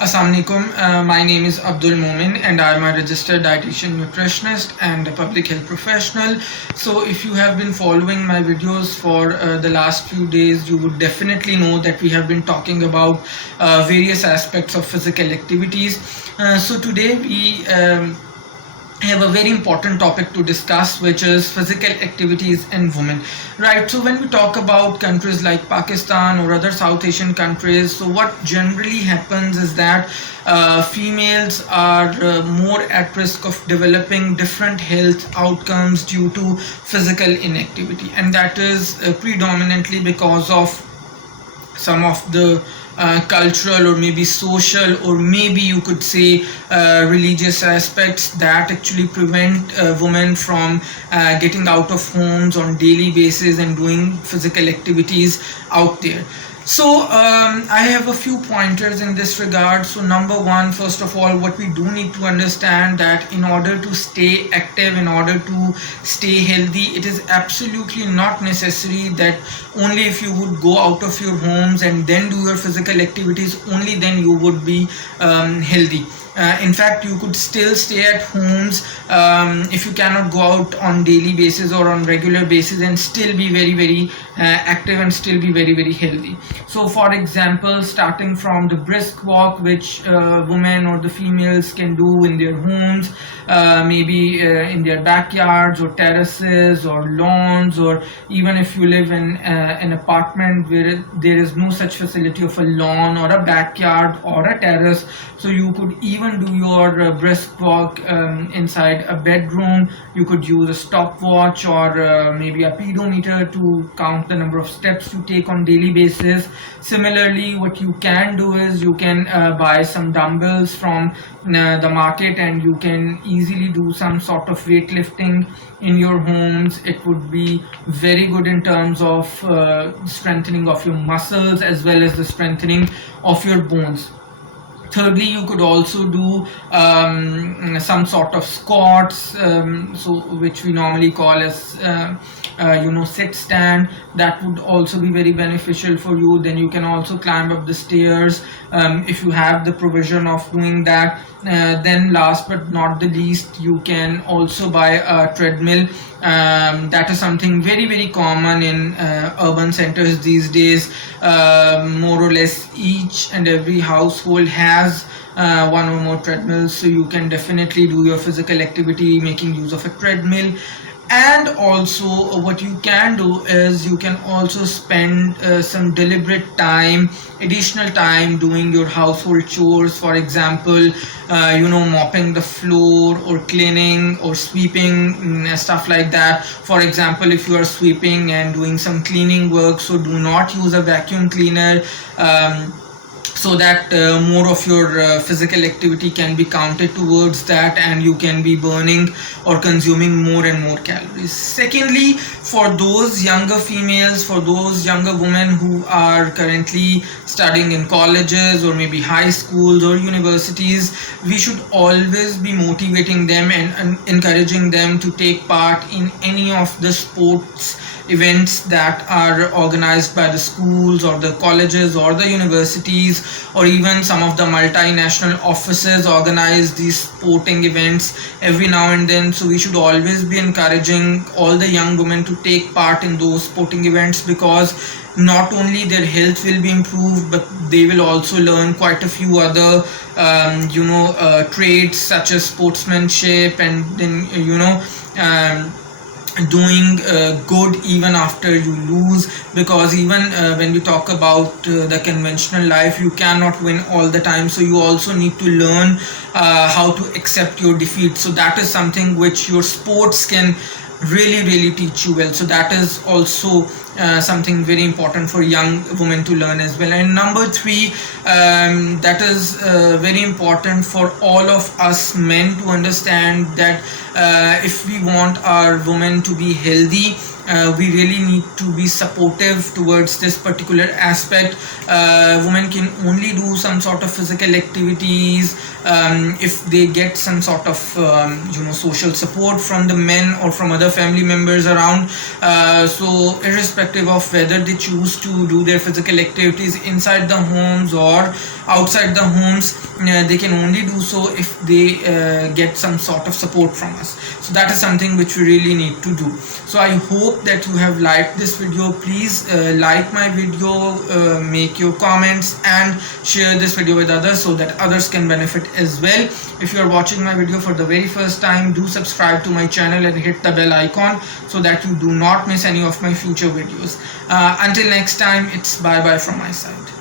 Assalamualaikum. My name is Abdul Momin and I am a registered dietitian nutritionist and a public health professional. So if you have been following my videos for the last few days, you would definitely know that we have been talking about various aspects of physical activities. So today we have a very important topic to discuss, which is physical activities in women. Right, so when we talk about countries like Pakistan or other South Asian countries, so what generally happens is that females are more at risk of developing different health outcomes due to physical inactivity, and that is predominantly because of some of the cultural or maybe social or maybe you could say religious aspects that actually prevent women from getting out of homes on daily basis and doing physical activities out there. So I have a few pointers in this regard. So number one, first of all, what we do need to understand that in order to stay active, in order to stay healthy, it is absolutely not necessary that only if you would go out of your homes and then do your physical activities, only then you would be healthy. In fact, you could still stay at homes if you cannot go out on daily basis or on regular basis and still be very active and still be very healthy. So for example, starting from the brisk walk which women or the females can do in their homes, maybe in their backyards or terraces or lawns, or even if you live in an apartment where there is no such facility of a lawn or a backyard or a terrace, so you could even do your brisk walk inside a bedroom. You could use a stopwatch or maybe a pedometer to count the number of steps you take on daily basis. Similarly, what you can do is you can buy some dumbbells from the market and you can easily do some sort of weightlifting in your homes. It would be very good in terms of strengthening of your muscles as well as the strengthening of your bones. Thirdly, you could also do some sort of squats, so which we normally call as sit stand. That would also be very beneficial for you. Then you can also climb up the stairs if you have the provision of doing that. Then last but not the least, you can also buy a treadmill. That is something very common in urban centers these days. More or less each and every household has one or more treadmills, so you can definitely do your physical activity making use of a treadmill. And also what you can do is you can also spend some deliberate time, additional time doing your household chores. For example, mopping the floor or cleaning or sweeping, stuff like that. For example, if you are sweeping and doing some cleaning work, so do not use a vacuum cleaner, so that more of your physical activity can be counted towards that and you can be burning or consuming more and more calories. Secondly, for those younger females, for those younger women who are currently studying in colleges or maybe high schools or universities, we should always be motivating them and encouraging them to take part in any of the sports events that are organized by the schools or the colleges or the universities, or even some of the multinational offices organize these sporting events every now and then. So we should always be encouraging all the young women to take part in those sporting events, because not only their health will be improved, but they will also learn quite a few other traits such as sportsmanship, and then doing good even after you lose. Because even when we talk about the conventional life, you cannot win all the time, so you also need to learn how to accept your defeat. So that is something which your sports can really teach you well. So that is also something very important for young women to learn as well. And number three, that is very important for all of us men to understand that if we want our women to be healthy, we really need to be supportive towards this particular aspect. Women can only do some sort of physical activities if they get some sort of social support from the men or from other family members around. So irrespective of whether they choose to do their physical activities inside the homes or outside the homes, they can only do so if they get some sort of support from us. So that is something which we really need to do. So I hope that you have liked this video. Please like my video, make your comments and share this video with others so that others can benefit as well. If you are watching my video for the very first time, do subscribe to my channel and hit the bell icon so that you do not miss any of my future videos. Until next time, it's bye bye from my side.